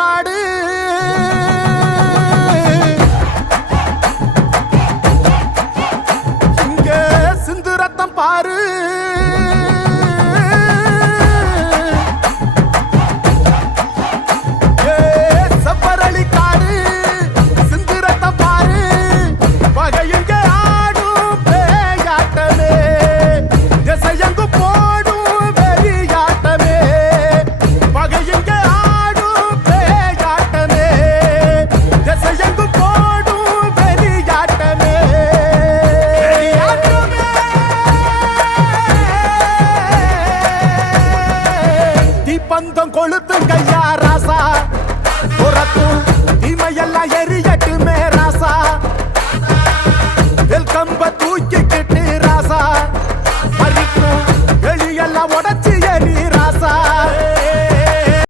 காடு இங்க சிந்து ரத்தம் பாரு சப்பரளி காடு சிந்து ரத்தம் பாரு பகை இங்க ஆடும் பேயாட்டமே திசையங்கு போடும் வெறியாட்டமே பகை இங்க ஆடும் பேயாட்டமே திசையங்கு போடும் வெறியாட்டமே தீப்பந்தம் கொளுத்துங்கய்யா ராசா புறத்தும் தீமையெல்லாம் எரியட்டுமே ராசா வெல்கம் பத்து